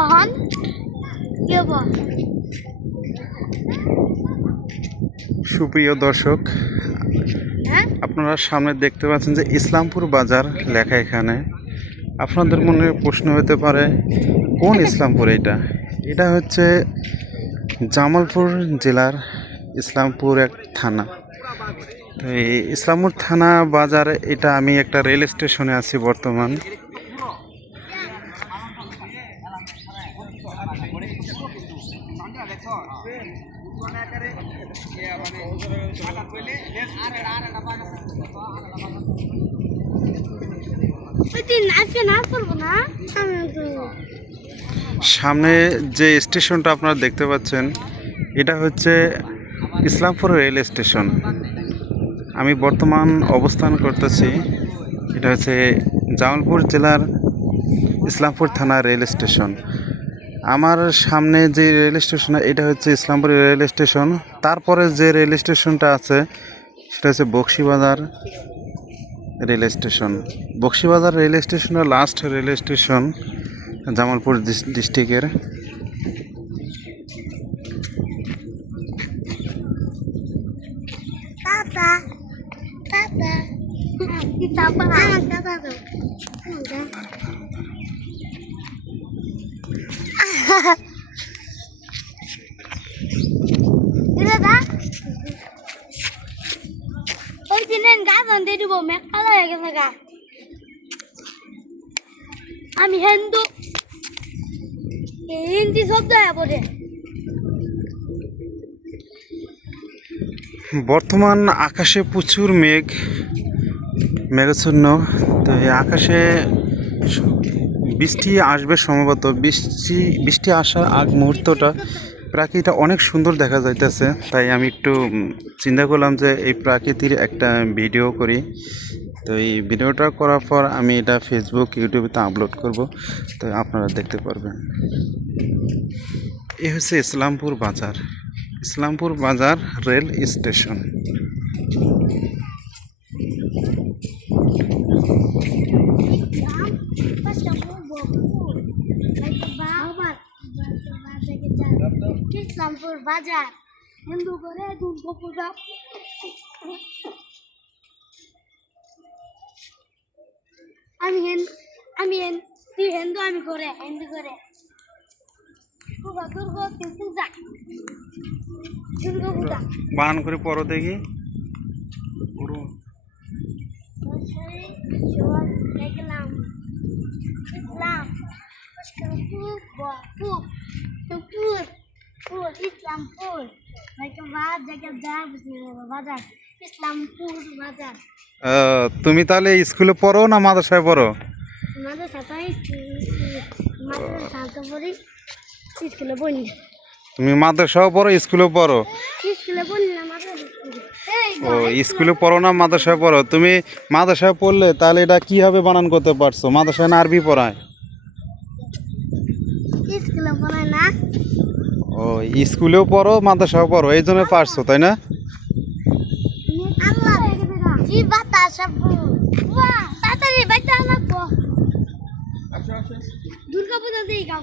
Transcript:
আহান কি হবো? সুপ্রিয় দর্শক, হ্যাঁ আপনারা সামনে দেখতে পাচ্ছেন যে ইসলামপুর বাজার লেখা এখানে। আপনাদের মনে প্রশ্ন হতে পারে কোন ইসলামপুর এটা? এটা হচ্ছে জামালপুর জেলার ইসলামপুর এক থানা। তো এই ইসলামপুর থানা বাজার, এটা আমি একটা রেল স্টেশনে আছি বর্তমান। সামনে যে স্টেশনটা আপনারা দেখতে পাচ্ছেন, এটা হচ্ছে ইসলামপুর রেল স্টেশন। আমি বর্তমান অবস্থান করতেছি, এটা হচ্ছে জামালপুর জেলার ইসলামপুর থানা রেল স্টেশন। আমার সামনে যে রেল স্টেশন, এটা হচ্ছে ইসলামপুর রেল স্টেশন। তারপরে যে রেল স্টেশনটা আছে সেটা হচ্ছে Bakshibazar rail station. Bakshibazar rail স্টেশনের লাস্ট রেল স্টেশন জামালপুর ডিস্ট্রিক্টের। ওই দিনের গাছ আনতে দিব মেকালা হয়ে গেছে গা। আমি হিন্দু, হিন্দি শব্দ পড়ে। বর্তমান আকাশে প্রচুর মেঘাচ্ছন্ন। তো এই আকাশে বৃষ্টি আসবে সম্ভবত। বৃষ্টি আসার আগ মুহূর্তটা প্রাকৃতিটা অনেক সুন্দর দেখা যাইতেছে। তাই আমি একটু চিন্তা করলাম যে এই প্রাকৃতির একটা ভিডিও করি। তো এই ভিডিওটা করার পর আমি এটা ফেসবুক ইউটিউবেতে আপলোড করব, তো আপনারা দেখতে পারবেন। এ হচ্ছে ইসলামপুর বাজার, ইসলামপুর বাজার রেল স্টেশন। ইসলামপুর বাজার হিন্দু করে দুর্গা পূজা। তুই হিন্দু, আমি করে হিন্দু করে দুর্গা পূজা, দুর্গা পূজা বানান করে পড়ো দেখি। দেখলাম ইসলাম ইসলামপুর বাজার, ইসলামপুর বাজার। তুমি তাহলে স্কুলে পড়ো না মাদ্রাসায় পড়ো? তুমি মাদ্রাসাও পড়ো স্কুলেও পড়ো? ও, স্কুলে পড়ো না মাদ্রাসায় পড়ো? তুমি মাদ্রাসায় পড়লে তাহলে এটা কিভাবে বানান করতে পারছো? মাদ্রাসায় না আরবি পড়ায়? ও, স্কুলেও পড়ো মাদ্রাসাও পড়ো, এই জন্য পারছো, তাই না? দুর্গা পূজা দিয়ে গাও।